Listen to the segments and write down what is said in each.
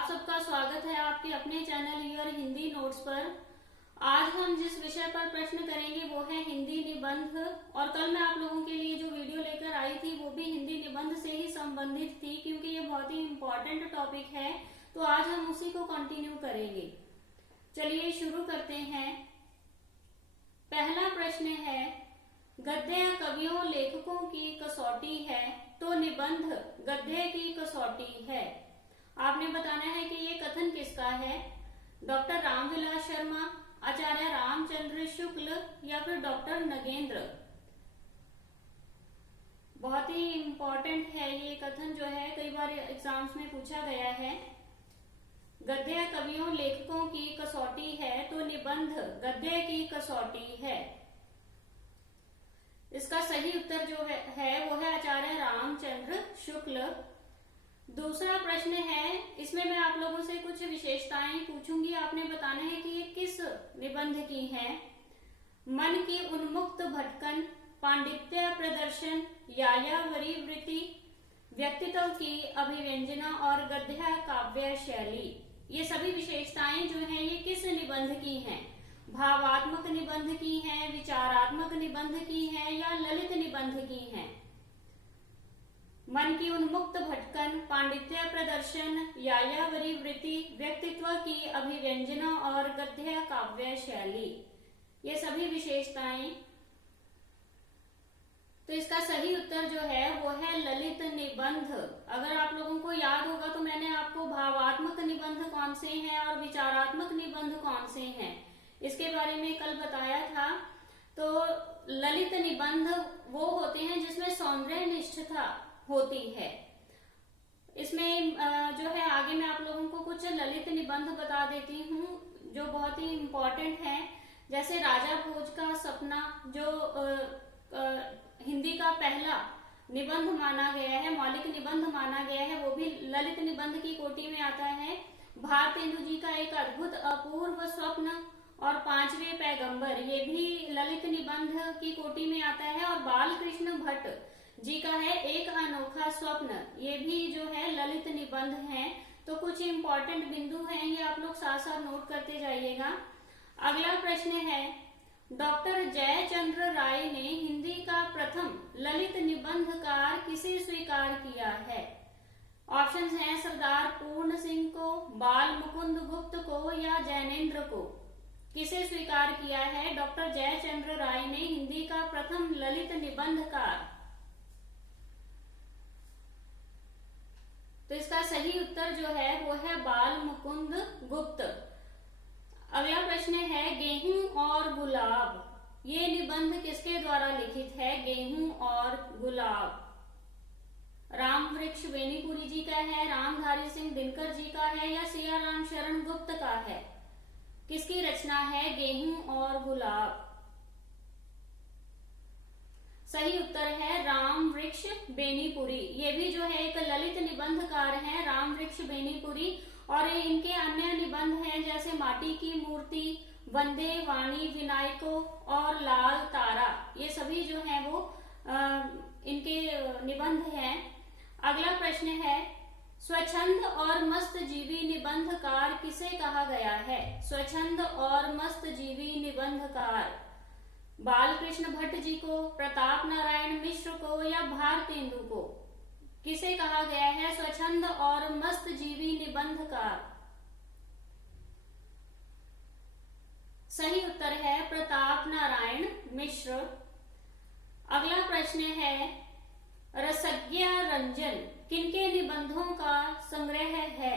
आप सबका स्वागत है आपके अपने चैनल योर हिंदी नोट्स पर। आज हम जिस विषय पर प्रश्न करेंगे वो है हिंदी निबंध। और कल मैं आप लोगों के लिए जो वीडियो लेकर आई थी वो भी हिंदी निबंध से ही संबंधित थी, क्योंकि ये बहुत ही इम्पोर्टेंट टॉपिक है। तो आज हम उसी को कंटिन्यू करेंगे। चलिए शुरू करते हैं। पहला प्रश्न है, गद्य कवियों लेखकों की कसौटी है तो निबंध गद्य की कसौटी है। आपने बताना है कि ये कथन किसका है। डॉक्टर रामविलास शर्मा, आचार्य रामचंद्र शुक्ल या फिर डॉक्टर नगेंद्र। बहुत ही इंपॉर्टेंट है ये कथन, जो है कई बार एग्जाम्स में पूछा गया है। गद्य कवियों लेखकों की कसौटी है तो निबंध गद्य की कसौटी है। इसका सही उत्तर जो है वो है आचार्य रामचंद्र शुक्ल। दूसरा प्रश्न है, इसमें मैं आप लोगों से कुछ विशेषताएं पूछूंगी। आपने बताना है कि ये किस निबंध की है। मन की उन्मुक्त भटकन, पांडित्य प्रदर्शन, यायावरी वृत्ति, व्यक्तित्व की अभिव्यंजना और गद्य काव्य शैली। ये सभी विशेषताएं जो हैं ये किस निबंध की हैं। भावात्मक निबंध की हैं, विचारात्मक निबंध की हैं या ललित निबंध की हैं। मन की उन्मुक्त भटकन, पांडित्य प्रदर्शन, यायावरी वृत्ति, व्यक्तित्व की अभिव्यंजना और गद्य काव्य शैली, ये सभी विशेषताएं। तो इसका सही उत्तर जो है वो है ललित निबंध। अगर आप लोगों को याद होगा तो मैंने आपको भावात्मक निबंध कौन से हैं और विचारात्मक निबंध कौन से हैं इसके बारे में कल बताया था। तो ललित निबंध वो होते हैं जिसमें सौंदर्य निष्ठता होती है। इसमें जो है आगे मैं आप लोगों को कुछ ललित निबंध बता देती हूँ जो बहुत ही इम्पोर्टेंट है। जैसे राजा भोज का सपना, जो हिंदी का पहला निबंध माना गया है, मौलिक निबंध माना गया है, वो भी ललित निबंध की कोटि में आता है। भारतेंदु जी का एक अद्भुत अपूर्व स्वप्न और पांचवें पैगंबर, ये भी ललित निबंध की कोटि में आता है। और बालकृष्ण भट्ट जी का है एक अनोखा स्वप्न, ये भी जो है ललित निबंध है। तो कुछ इंपॉर्टेंट बिंदु हैं, ये आप लोग साथ साथ नोट करते जाइएगा। अगला प्रश्न है, डॉक्टर जयचंद्र राय ने हिंदी का प्रथम ललित निबंधकार किसे स्वीकार किया है। ऑप्शंस हैं सरदार पूर्ण सिंह को, बाल मुकुंद गुप्त को या जैनेन्द्र को। किसे स्वीकार किया है डॉक्टर जयचंद्र राय ने हिंदी का प्रथम ललित निबंधकार। तो इसका सही उत्तर जो है वो है बाल मुकुंद गुप्त। अगला प्रश्न है, गेहूं और गुलाब, ये निबंध किसके द्वारा लिखित है। गेहूं और गुलाब राम वृक्ष बेनीपुरी जी का है, रामधारी सिंह दिनकर जी का है या सियाराम शरण गुप्त का है। किसकी रचना है गेहूं और गुलाब। सही उत्तर है राम वृक्ष बेनीपुरी। ये भी जो है एक ललित निबंधकार हैं, राम वृक्ष बेनीपुरी। और इनके अन्य निबंध हैं जैसे माटी की मूर्ति, वंदे वाणी विनायको और लाल तारा, ये सभी जो हैं वो इनके निबंध हैं। अगला प्रश्न है, स्वच्छंद और मस्त जीवी निबंधकार किसे कहा गया है। स्वच्छंद और मस्त जीवी निबंधकार बालकृष्ण भट्ट जी को, प्रताप नारायण मिश्र को या भारतेंदु को। किसे कहा गया है स्वच्छंद और मस्त जीवी निबंधकार। सही उत्तर है प्रताप नारायण मिश्र। अगला प्रश्न है, रसज्ञ रंजन किनके निबंधों का संग्रह है।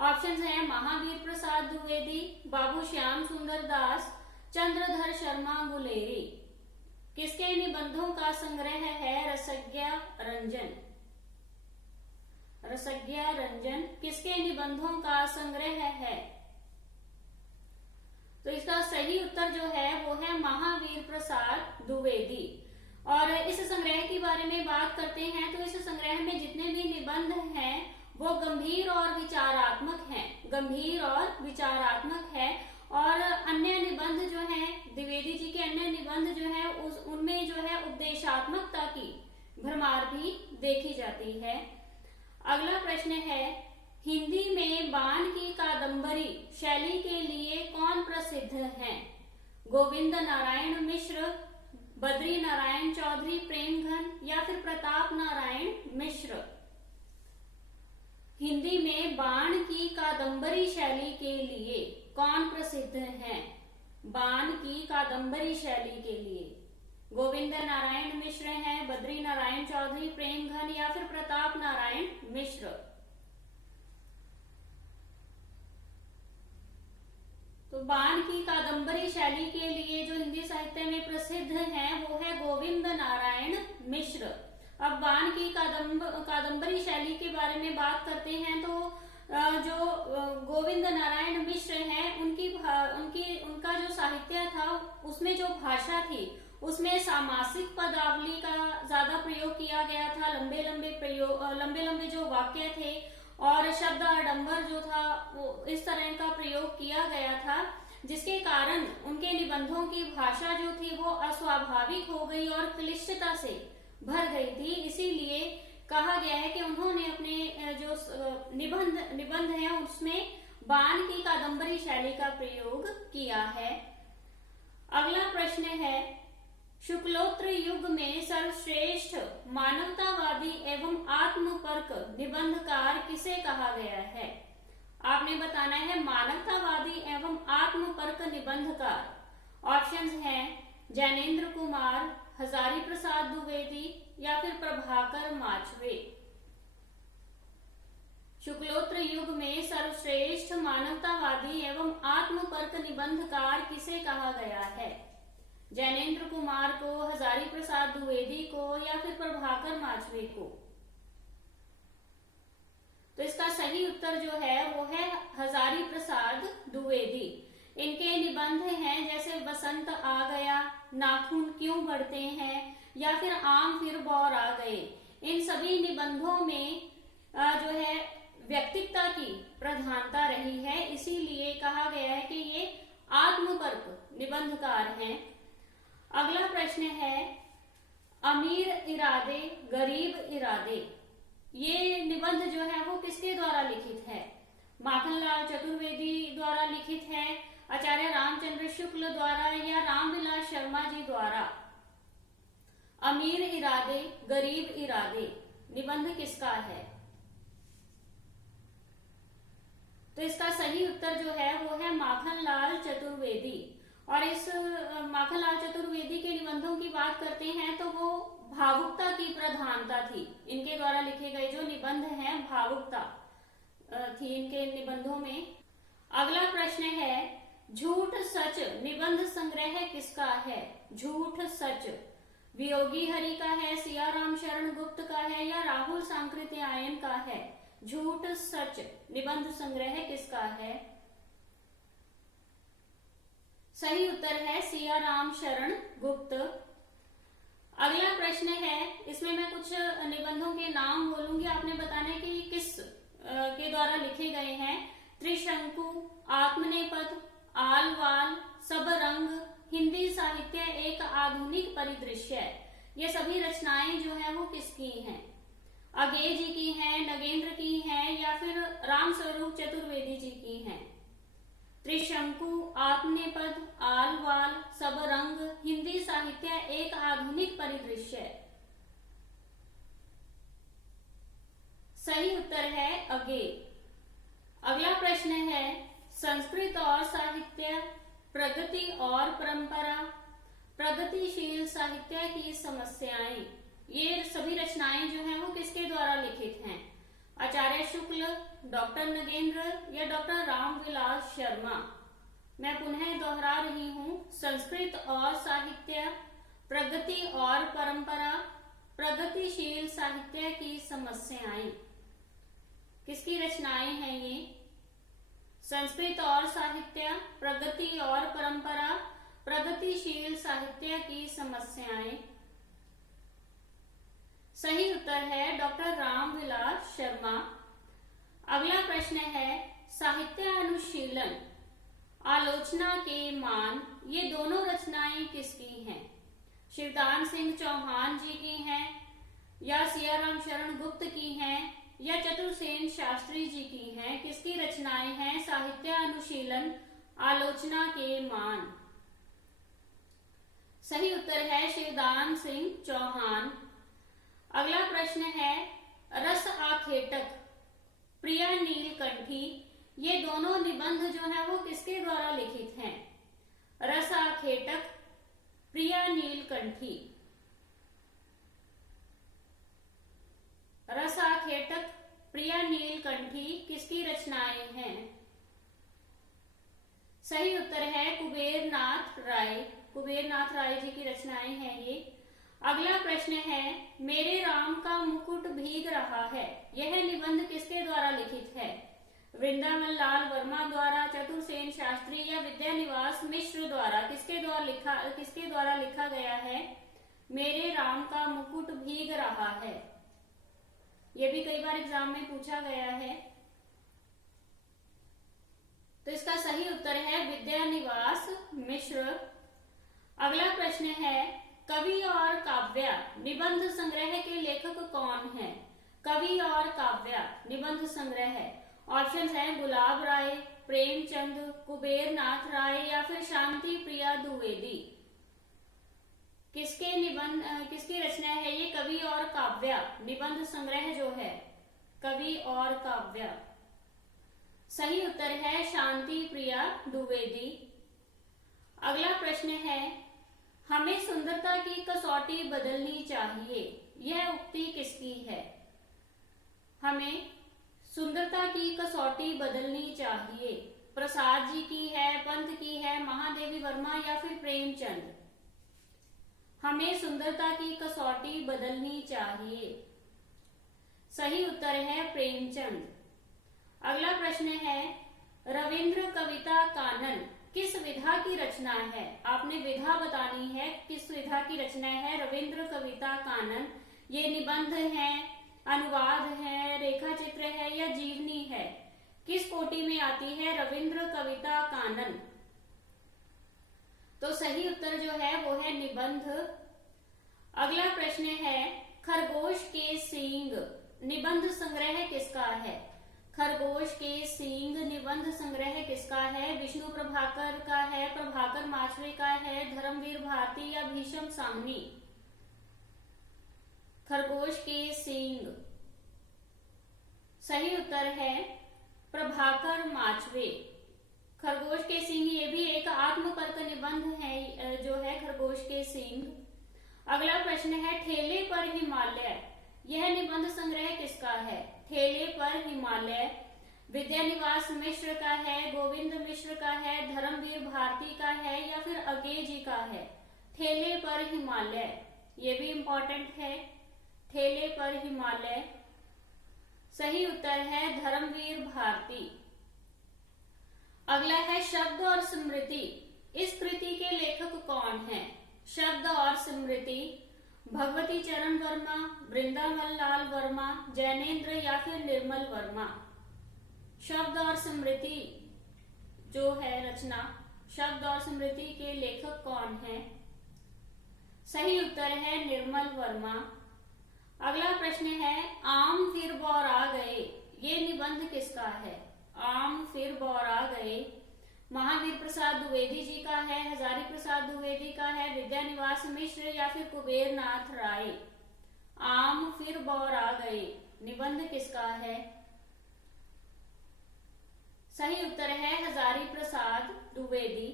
ऑप्शंस हैं महावीर प्रसाद द्विवेदी, बाबू श्याम सुंदर दास, चंद्रधर शर्मा गुलेरी। किसके निबंधों का संग्रह है रसज्ञ रंजन। रसज्ञ रंजन किसके निबंधों का संग्रह है। तो इसका सही उत्तर जो है वो है महावीर प्रसाद द्विवेदी। और इस संग्रह के बारे में बात करते हैं तो इस संग्रह में जितने भी निबंध हैं वो गंभीर और विचारात्मक हैं, गंभीर और विचारात्मक है। और अन्य निबंध जो हैं, द्विवेदी जी के अन्य निबंध जो है उनमें जो है उपदेशात्मकता की भरमार भी देखी जाती है। अगला प्रश्न है, हिंदी में बाण की कादंबरी शैली के लिए कौन प्रसिद्ध है? गोविंद नारायण मिश्र, बद्री नारायण चौधरी प्रेमघन या फिर प्रताप नारायण मिश्र। हिंदी में बाण की कादंबरी शैली के लिए कौन प्रसिद्ध है? बाण की कादंबरी शैली के लिए गोविंद नारायण मिश्र हैं, बद्री नारायण चौधरी प्रेमघन या फिर प्रताप नारायण मिश्र। तो बाण की कादंबरी शैली के लिए जो हिंदी साहित्य में प्रसिद्ध हैं वो है गोविंद नारायण मिश्र। अब बाण की कादंबरी शैली के बारे में बात करते हैं तो जो गोविंद नारायण मिश्र हैं उनका जो साहित्य था उसमें जो भाषा थी उसमें सामासिक पदावली का ज्यादा प्रयोग किया गया था। लंबे लंबे जो वाक्य थे और शब्द आडंबर जो था वो इस तरह का प्रयोग किया गया था, जिसके कारण उनके निबंधों की भाषा जो थी वो अस्वाभाविक हो गई और क्लिष्टता से भर गई थी। इसीलिए कहा गया है कि उन्होंने अपने जो निबंध है उसमें बाण की कादंबरी शैली का प्रयोग किया है। अगला प्रश्न है, शुक्लोत्तर युग में सर्वश्रेष्ठ मानवतावादी एवं आत्मपरक निबंधकार किसे कहा गया है? आपने बताना है मानवतावादी एवं आत्मपरक निबंधकार। ऑप्शंस हैं जैनेन्द्र कुमार, हजारी प्रसाद द्विवेदी या फिर प्रभाकर माचवे। शुक्लोत्तर युग में सर्वश्रेष्ठ मानवतावादी एवं आत्मपरक निबंधकार किसे कहा गया है? जैनेन्द्र कुमार को, हजारी प्रसाद द्विवेदी को या फिर प्रभाकर माचवे को। तो इसका सही उत्तर जो है वो है हजारी प्रसाद द्विवेदी। इनके निबंध हैं जैसे बसंत आ गया, नाखून क्यों बढ़ते हैं या फिर आम फिर बौर आ गए। इन सभी निबंधों में जो है व्यक्तित्व की प्रधानता रही है, इसीलिए कहा गया है कि ये आत्मपरक निबंधकार हैं। अगला प्रश्न है, अमीर इरादे गरीब इरादे, ये निबंध जो है वो किसके द्वारा लिखित है? माखनलाल चतुर्वेदी द्वारा लिखित है, आचार्य रामचंद्र शुक्ल द्वारा या रामविलास शर्मा जी द्वारा? अमीर इरादे गरीब इरादे निबंध किसका है? तो इसका सही उत्तर जो है वो है माखनलाल चतुर्वेदी। और इस माखनलाल चतुर्वेदी के निबंधों की बात करते हैं तो वो भावुकता की प्रधानता थी। इनके द्वारा लिखे गए जो निबंध हैं भावुकता थी इनके निबंधों में। अगला प्रश्न है, झूठ सच निबंध संग्रह किसका है? झूठ सच वियोगी हरि का है, सियाराम शरण गुप्त का है या राहुल सांकृत्यायन का है? झूठ सच निबंध संग्रह किसका है? सही उत्तर है सियाराम शरण गुप्त। अगला प्रश्न है, इसमें मैं कुछ निबंधों के नाम बोलूंगी, आपने बताना है कि किस के द्वारा लिखे गए हैं। त्रिशंकु, आत्मनेपद, आलवाल, सबरंग, हिंदी साहित्य एक आधुनिक परिदृश्य, ये सभी रचनाएं जो है वो किसकी हैं? अगे जी की हैं, नगेंद्र की हैं या फिर रामस्वरूप चतुर्वेदी जी की हैं? त्रिशंकु, आत्मनेपद, आलवाल, सबरंग, हिंदी साहित्य एक आधुनिक परिदृश्य। सही उत्तर है अगे। अगला प्रश्न है, संस्कृत और साहित्य, प्रगति और परंपरा, प्रगतिशील साहित्य की समस्याएं, ये सभी रचनाएं जो हैं वो किसके द्वारा लिखित हैं? आचार्य शुक्ल, डॉक्टर नगेंद्र या डॉक्टर रामविलास शर्मा? मैं पुनः दोहरा रही हूं, संस्कृत और साहित्य, प्रगति और परंपरा, प्रगतिशील साहित्य की समस्याएं, किसकी रचनाएं हैं ये? संस्कृत और साहित्य, प्रगति और परंपरा, प्रगतिशील साहित्य की समस्याएं। सही उत्तर है डॉक्टर रामविलास शर्मा। अगला प्रश्न है, साहित्य अनुशीलन, आलोचना के मान, ये दोनों रचनाएं किसकी हैं? शिवदान सिंह चौहान जी की हैं या सियाराम शरण गुप्त की हैं या चतुर्सेन शास्त्री जी की हैं? किसकी रचनाएं हैं? साहित्य अनुशीलन, आलोचना के मान। सही उत्तर है शिवदान सिंह चौहान। अगला प्रश्न है रस आखेटक, प्रिया नीलकंठी, ये दोनों निबंध जो है वो किसके द्वारा लिखित हैं? रस आखेटक, प्रिया नीलकंठी। रस आखेटक, प्रिया नीलकंठी किसकी रचनाएं हैं? सही उत्तर है कुबेरनाथ राय। कुबेरनाथ राय जी की रचनाएं हैं ये। अगला प्रश्न है मेरे राम का मुकुट भीग रहा है, यह निबंध किसके द्वारा लिखित है? वृंदावन लाल वर्मा द्वारा, चतुर्सेन शास्त्री या विद्यानिवास मिश्र द्वारा? किसके द्वारा लिखा गया है मेरे राम का मुकुट भीग रहा है? ये भी कई बार एग्जाम में पूछा गया है। तो इसका सही उत्तर है विद्यानिवास मिश्र। अगला प्रश्न है कवि और काव्या निबंध संग्रह के लेखक कौन है? कवि और काव्या निबंध संग्रह है। ऑप्शंस हैं गुलाब राय, प्रेमचंद, कुबेरनाथ राय या फिर शांति प्रिया द्विवेदी। किसकी रचना है ये? कवि और काव्या निबंध संग्रह जो है, कवि और काव्या। सही उत्तर है शांति प्रिया द्विवेदी। अगला प्रश्न है हमें सुंदरता की कसौटी बदलनी चाहिए, यह उक्ति किसकी है? हमें सुंदरता की कसौटी बदलनी चाहिए। प्रसाद जी की है, पंत की है, महादेवी वर्मा या फिर प्रेमचंद? हमें सुंदरता की कसौटी बदलनी चाहिए। सही उत्तर है प्रेमचंद। अगला प्रश्न है रविंद्र कविता कानन किस विधा की रचना है? आपने विधा बतानी है, किस विधा की रचना है रविंद्र कविता कानन? ये निबंध है, अनुवाद है, रेखा चित्र है या जीवनी है? किस कोटि में आती है रविंद्र कविता कानन? तो सही उत्तर जो है वो है निबंध। अगला प्रश्न है खरगोश के सींग निबंध संग्रह किसका है? खरगोश के सींग निबंध संग्रह किसका है? विष्णु प्रभाकर का है, प्रभाकर माचवे का है, धर्मवीर भारती या भीषम साहनी? खरगोश के सींग। सही उत्तर है प्रभाकर माचवे। खरगोश के सींग ये भी एक आत्मपर्क निबंध है जो है खरगोश के सींग। अगला प्रश्न है ठेले पर हिमालय, यह निबंध संग्रह किसका है? ठेले पर हिमालय विद्यानिवास मिश्र का है, गोविंद मिश्र का है, धर्मवीर भारती का है या फिर अगे जी का है? ठेले पर हिमालय ये भी इंपॉर्टेंट है, ठेले पर हिमालय। सही उत्तर है धर्मवीर भारती। अगला है शब्द और स्मृति, इस कृति के लेखक कौन है? शब्द और स्मृति भगवती चरण वर्मा, वृंदावन लाल वर्मा, जैनेन्द्र या फिर निर्मल वर्मा? शब्द और स्मृति जो है रचना, शब्द और स्मृति के लेखक कौन है? सही उत्तर है निर्मल वर्मा। अगला प्रश्न है आम फिर बौरा गए, ये निबंध किसका है? आम फिर बौरा गए महावीर प्रसाद द्विवेदी जी का है, हजारी प्रसाद द्विवेदी का है, विद्यानिवास मिश्र या फिर कुबेरनाथ राय? आम फिर बौरा गए निबंध किसका है? सही उत्तर है हजारी प्रसाद द्विवेदी।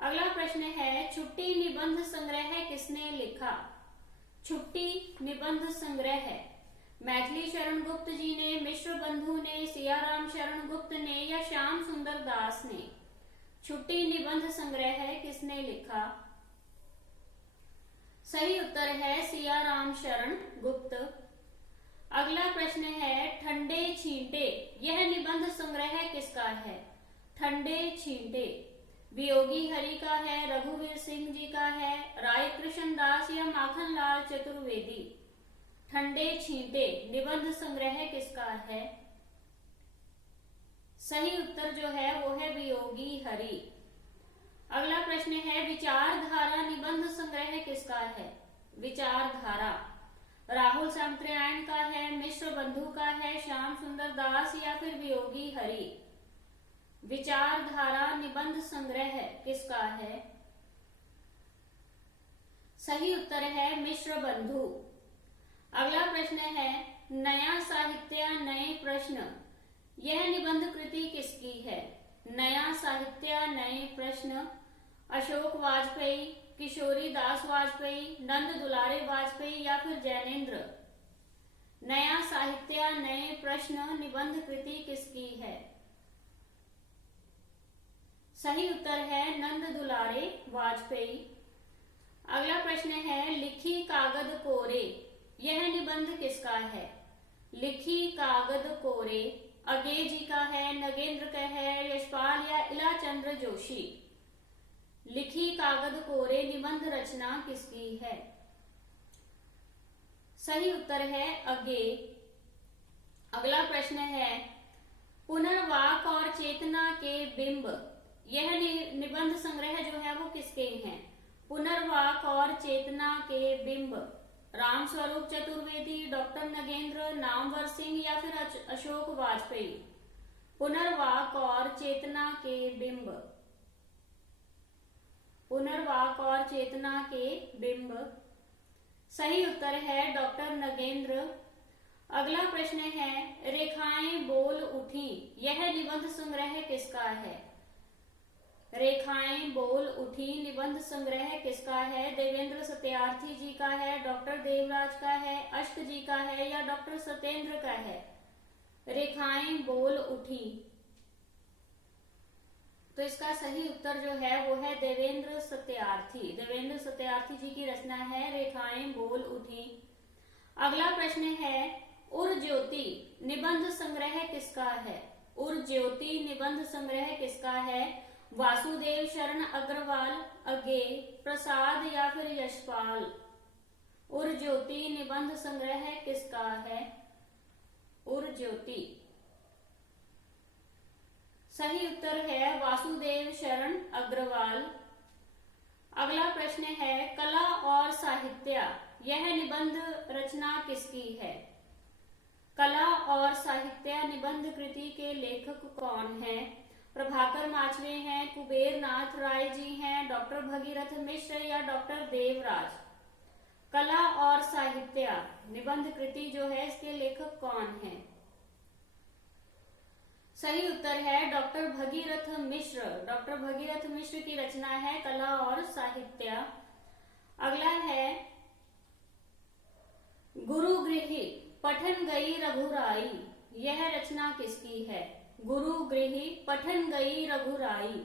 अगला प्रश्न है छुट्टी निबंध संग्रह किसने लिखा? छुट्टी निबंध संग्रह है मैथिली शरण गुप्त जी ने, मिश्र बंधु ने, सियाराम शरण गुप्त ने या श्याम सुंदर दास ने? छुट्टी निबंध संग्रह है किसने लिखा? सही उत्तर है सियाराम शरण गुप्त। अगला प्रश्न है ठंडे छींटे, यह निबंध संग्रह किसका है? ठंडे छींटे वियोगी हरि का है, रघुवीर सिंह जी का है, राय कृष्ण दास या माखन लाल चतुर्वेदी? ठंडे छींटे निबंध संग्रह किसका है? सही उत्तर जो है वो है वियोगी हरि। अगला प्रश्न है विचारधारा निबंध संग्रह किसका है? विचारधारा राहुल सांप्रयायण का है, मिश्र बंधु का है, श्याम सुंदर दास या फिर वियोगी हरि। विचारधारा निबंध संग्रह किसका है? सही उत्तर है मिश्र बंधु। अगला प्रश्न है नया साहित्य नए प्रश्न, यह निबंध कृति किसकी है? नया साहित्य नए प्रश्न, अशोक वाजपेयी, किशोरी दास वाजपेयी, नंद दुलारे वाजपेयी या फिर जैनेन्द्र। नया साहित्य नए प्रश्न निबंध कृति किसकी है? सही उत्तर है नंद दुलारे वाजपेयी। अगला प्रश्न है लिखी कागद कोरे, यह निबंध किसका है? लिखी कागद कोरे अगे जी का है, नगेंद्र का है, यशपाल या इलाचंद्र जोशी। लिखी कागद कोरे निबंध रचना किसकी है? सही उत्तर है अगे। अगला प्रश्न है पुनर्वाक और चेतना के बिंब, यह निबंध संग्रह जो है वो किसके हैं? पुनर्वाक और चेतना के बिंब, राम स्वरूप चतुर्वेदी, डॉक्टर नगेंद्र, नामवर सिंह या फिर अशोक वाजपेयी। पुनर्वाक और चेतना के बिंब, पुनर्वाक और चेतना के बिंब। सही उत्तर है डॉक्टर नगेंद्र। अगला प्रश्न है रेखाएं बोल उठी, यह निबंध संग्रह किसका है? रेखाएं बोल उठी निबंध संग्रह किसका है? देवेंद्र सत्यार्थी जी का है, डॉक्टर देवराज का है, अष्ट जी का है या डॉक्टर सत्येंद्र का है? रेखाएं बोल उठी, तो इसका सही उत्तर जो है वो है देवेंद्र सत्यार्थी। देवेंद्र सत्यार्थी जी की रचना है रेखाएं बोल उठी। अगला प्रश्न है उर ज्योति निबंध संग्रह किसका है? उर ज्योति निबंध संग्रह किसका है? वासुदेव शरण अग्रवाल, अगे, प्रसाद या फिर यशपाल। उर ज्योति निबंध संग्रह किसका है? उर ज्योति। सही उत्तर है वासुदेव शरण अग्रवाल। अगला प्रश्न है कला और साहित्य, यह निबंध रचना किसकी है? कला और साहित्य निबंध कृति के लेखक कौन हैं? प्रभाकर माचवे हैं, कुबेर नाथ राय जी हैं, डॉक्टर भगीरथ मिश्र या डॉक्टर देवराज। कला और साहित्य निबंध कृति जो है इसके लेखक कौन हैं? सही उत्तर है डॉक्टर भगीरथ मिश्र। डॉक्टर भगीरथ मिश्र की रचना है कला और साहित्य। अगला है गुरुगृही पठन गई रघुराई, यह रचना किसकी है? गुरुगृही पठन गई रघुराई,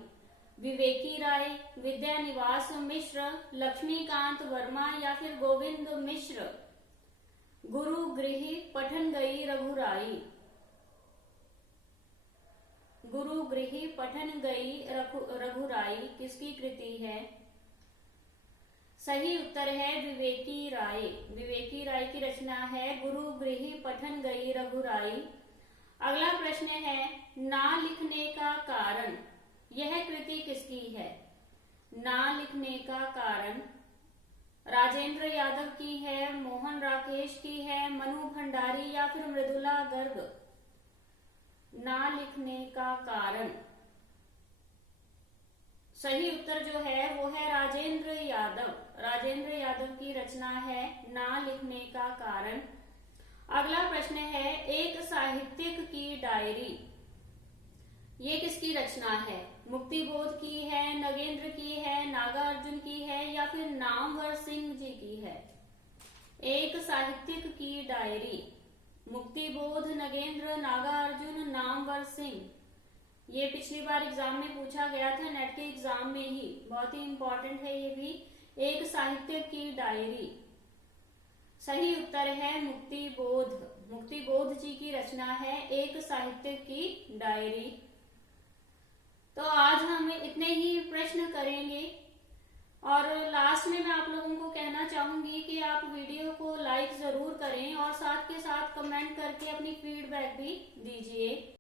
विवेकी राय, विद्यानिवास मिश्र, लक्ष्मीकांत वर्मा या फिर गोविंद मिश्र। गुरुगृही पठन गई रघुराई, गुरुगृही पठन गई रघुराई किसकी कृति है? सही उत्तर है विवेकी राय। विवेकी राय की रचना है गुरुगृही पठन गई रघुराई। अगला प्रश्न है ना लिखने का कारण, यह कृति किसकी है? ना लिखने का कारण राजेंद्र यादव की है, मोहन राकेश की है, मनु भंडारी या फिर मृदुला गर्ग। ना लिखने का कारण, सही उत्तर जो है वो है राजेंद्र यादव। राजेंद्र यादव की रचना है ना लिखने का कारण। अगला प्रश्न है एक साहित्यिक की डायरी, ये किसकी रचना है? मुक्तिबोध की है, नगेंद्र की है, नागार्जुन की है या फिर नामवर सिंह जी की है? एक साहित्यिक की डायरी, मुक्तिबोध, नगेंद्र, नागार्जुन, नामवर सिंह। ये पिछली बार एग्जाम में पूछा गया था, नेट के एग्जाम में ही, बहुत ही इंपॉर्टेंट है ये भी। एक साहित्यिक की डायरी, सही उत्तर है मुक्तिबोध। मुक्तिबोध जी की रचना है एक साहित्यिक की डायरी। तो आज हम इतने ही प्रश्न करेंगे और लास्ट में मैं आप लोगों को कहना चाहूंगी कि आप वीडियो को लाइक जरूर करें और साथ के साथ कमेंट करके अपनी फीडबैक भी दीजिए।